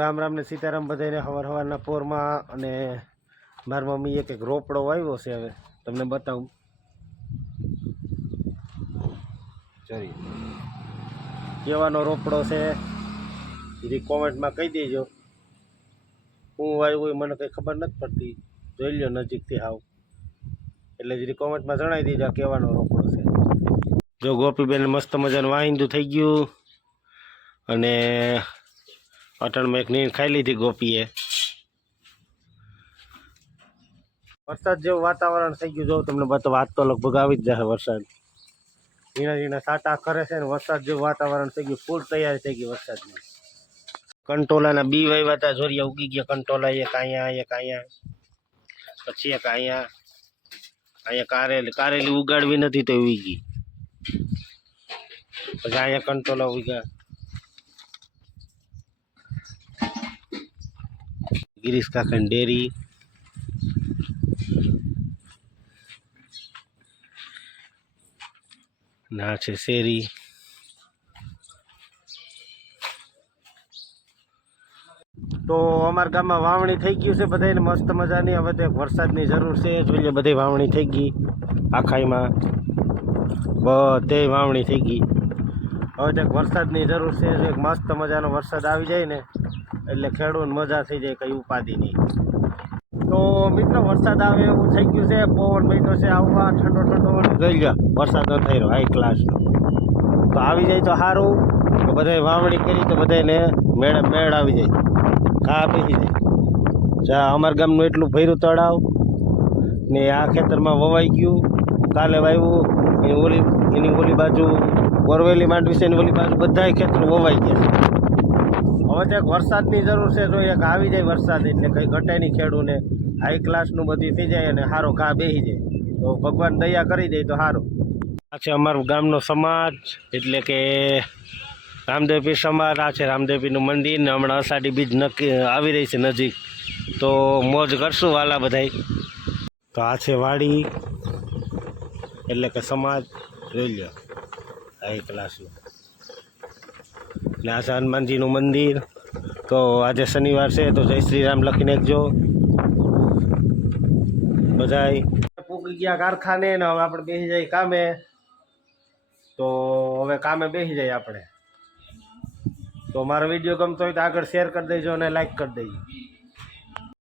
રામ રામ ને સીતારામ બધાને સવારના પોરમાં. અને મારી મમ્મી એક રોપડો વાવ્યો છે, હવે તમને બતાવું. જોઈ કેવાનો રોપડો છે એ કોમેન્ટમાં કહી દેજો. હું વાવ્યું હોય મને કંઈ ખબર નથી પડતી, જોઈ લો નજીકથી હાવ. એટલે જરી કોમેન્ટમાં જણાવી દેજો કેવાનો રોપડો છે. જો ગોપીબેન મસ્ત મજાનું વાહિંદુ થઈ ગયું. અને અટણમાં એક નીણ ખાઈ લીધી ગોપીએ. વરસાદ જેવું વાતાવરણ થઈ ગયું. જો તમને બતાવો, આજ તો લગભગ આવી જ જશે વરસાદ. ઝીણા ઝીણા સાટા કરે છે ને વરસાદ જેવું વાતાવરણ થઈ ગયું. ફૂલ તૈયારી થઈ ગઈ વરસાદની. કંટોલાના બી વાવ્યા હતા, જોરિયા ઉગી ગયા કંટોલા. એક અહીંયા પછી એક અહીંયા કારેલી ઉગાડવી નથી તો ઉગી. પછી અહીંયા કંટોલા ઉગ્યા. ગિરીશ કાકાની ડેરી. ના છે શેરી. તો અમારા ગામમાં વાવણી થઈ ગયું છે બધાને મસ્ત મજાની. હવે તો વરસાદની જરૂર છે. જોઈએ બધી વાવણી થઈ ગઈ આખાઈમાં, બધે વાવણી થઈ ગઈ. હવે તો વરસાદની જરૂર છે. જો એક મસ્ત મજાનો વરસાદ આવી જાય ને એટલે ખેડૂતને મજા થઈ જાય, કંઈ ઉપાધિ નહીં. તો મિત્રો વરસાદ આવે એવું થઈ ગયું છે. પવન બેઠો છે આવવા, ઠંડો જોઈ લો. વરસાદ ન થઈ રહ્યો હાઈ ક્લાસનો. તો આવી જાય તો સારું. તો બધાએ વાવણી કરી તો બધાને મેળ આવી જાય, ઘા બેસી જાય. જ્યાં અમારા ગામનું એટલું ભર્યું તળાવ ને આ ખેતરમાં વવાઈ ગયું. કાલે વાવ્યું એની ઓલી બાજુ બોરવેલી માંડવી છે, એની ઓલી બાજુ બધાય ખેતર વવાઈ ગયા છે. હવે તો એક વરસાદની જરૂર છે. જો એક આવી જાય વરસાદ એટલે કંઈ ઘટે નહીં ખેડૂને. હાઈ ક્લાસનું બધી થઈ જાય અને સારો ઘા બેસી જાય. તો ભગવાન દયા કરી દે તો સારું. આ છે અમારું ગામનો સમાજ, એટલે કે રામદેવપીર સમાજ. આ છે રામદેવપીરનું મંદિર ને હમણાં અષાઢી બીજ નક્કી આવી રહી છે નજીક, તો મોજ કરશું વાલા બધાય. તો આ છે વાડી, એટલે કે સમાજ. જોઈ લો હાઈ ક્લાસનું. ને આ છે હનુમાનજીનું મંદિર. તો આજે શનિવાર છે તો જય શ્રી રામ લખી નાખજો બધાય. પૂગી ગયા કારખાને ને હવે આપણે બેસી જાય કામે. તો હવે કામે બેસી જાય આપણે. તો મારો વિડીયો ગમતો હોય તો આગળ શેર કરી દેજો અને લાઈક કરી દેજો.